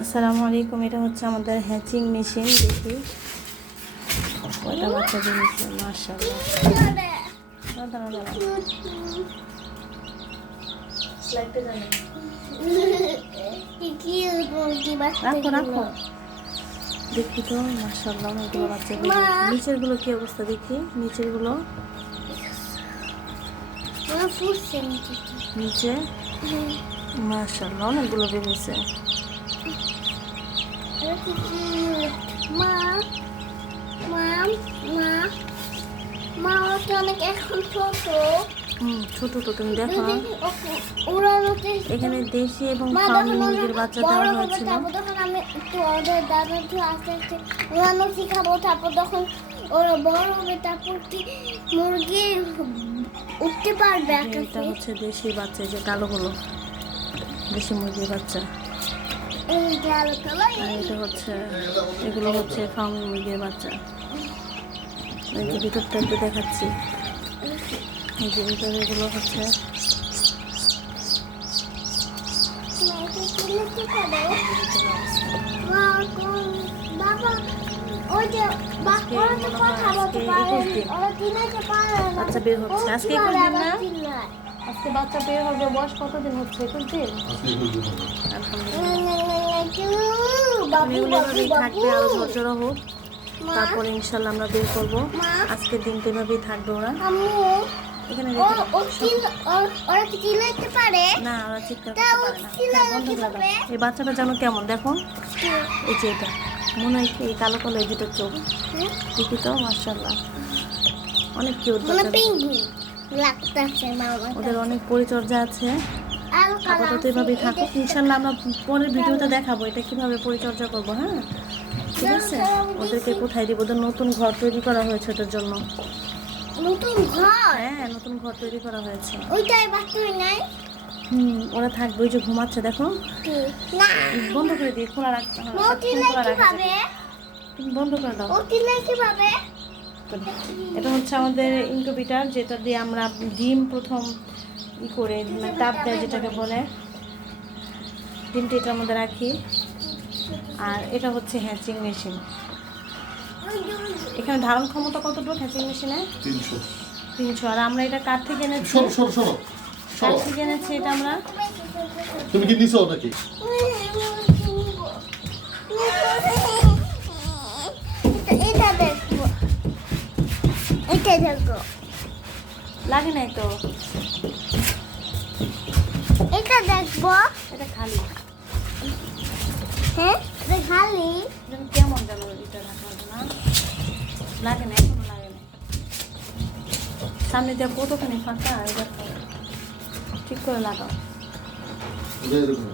আসসালামু আলাইকুম এটা হচ্ছে আমাদের হ্যাচিং মেশিন দেখি। কয়টা বাচ্চা দিয়েছে মার্শাল্লাহ দাঁড়া দাঁড়া লাইটে জানে রাখো রাখো। দেখি তো মার্শাল্লাহ অনেকগুলো বাচ্চাগুলো। মা। নিচেরগুলো কি অবস্থা দেখি? নিচেরগুলো নিচে? মার্শাল্লাহ অনেকগুলো বেরিয়েছে মা মা মা মা অনেক এখন ছোট হুম ছোট তো তুমি দেখো। এখানে দেশি এবং ফার্মি মুরগির বাচ্চা দেওয়া হয়েছিল। তারপর তখন আমি একটু ওদের দাদা একটু আস্তে আস্তে উড়ানো শিখাবো তারপর তখন ওরা বড় হবে তারপর কি মুরগি উঠতে পারবে এটা হচ্ছে দেশি বাচ্চা যে কালো কালোগুলো দেশি মুরগির বাচ্চা এই গেল কালাই আর এটা হচ্ছে এগুলো হচ্ছে ফার্মি মুরগির বাচ্চা। এই যে ভিতরটা একটু দেখাচ্ছি। এই যে ভিতরে এগুলো হচ্ছে। বাচ্চা বের হচ্ছে। আজকে একুশ দিন না? আজকে বাচ্চা বের হবে বয়স কতদিন হচ্ছে? একুশ দিন? আজকে একুশ দিন থাকবে আরও হোক। তারপরে ইনশাল্লাহ আমরা বের করব। আজকের দিনটা এভাবেই থাকবে ওরা। এখানে না ওরা চিৎকার করতে পারে না। হ্যাঁ? এই বাচ্চাটা যেন কেমন দেখো এই যে এটা। মনে হয় কি এই কালো কালো এই দুটো চোখ? দেখি তো মার্শাল্লাহ অনেক কিউট ওদের অনেক পরিচর্যা আছে। আপাতত এভাবেই থাকুক। ইনশাল্লাহ আমরা পরের ভিডিওতে দেখাবো এটা কীভাবে পরিচর্যা করব হ্যাঁ? ঠিক আছে? ওদেরকে কোথায় দিব? ওদের নতুন ঘর তৈরি করা হয়েছে ওদের জন্য। নতুন ঘর? হ্যাঁ নতুন ঘর তৈরি করা হয়েছে। ওইটাই বাথরুম নাই? হুম ওরা থাকবে ওই যে ঘুমাচ্ছে দেখো। বন্ধ করে দিয়ে খোলা রাখতে হবে। খোলা রাখতে তুমি বন্ধ করে দাও। ও কীভাবে এটা হচ্ছে আমাদের ইনকুবিটার যেটা দিয়ে আমরা ডিম প্রথম ই করে মানে তাপ দেয় যেটাকে বলে। ডিমটা এটার মধ্যে রাখি। আর এটা হচ্ছে হ্যাচিং মেশিন এখানে ধারণ ক্ষমতা কতটুকু হ্যাচিং মেশিনে তিনশো। তিনশো। আর আমরা এটা কার থেকে এনেছি? কার থেকে এনেছি এটা আমরা? তুমি কি নিছো নাকি? এটা দেখব লাগে নাই তো? এটা দেখব। এটা খালি। হ্যাঁ এটা খালি। যেন কেমন যেন এটা রাখার না লাগে না এখনও লাগে না সামনে দিয়ে কতখানি ফাঁকা দেখো ঠিক করে লাগাও। এটা এরকম।